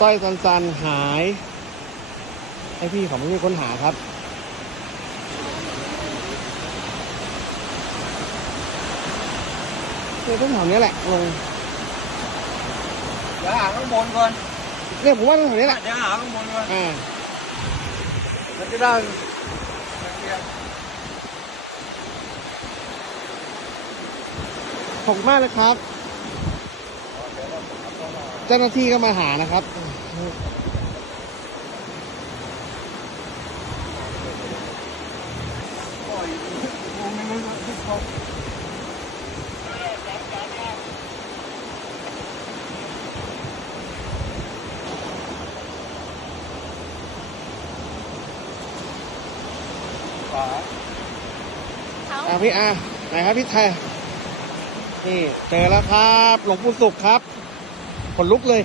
สร้อยซันซันหายให้พี่เขาไม่มีค้นหาครับ เนี่ยต้นแถวนี้แหละลงเดี๋ยวหาข้างบนก่อนเนี่ยผมว่าต้นแถวนี้แหละเดี๋ยวหาข้างบนก่อนอ่ามันจะได้ขอบคุณมากเลยครับ เจ้าหน้าที่ก็มาหานะครับขวาอะพี่อาไหนครับพี่ไทย นี่เจอแล้วครับ หลวงปู่สุขครับ ขนลุกเลย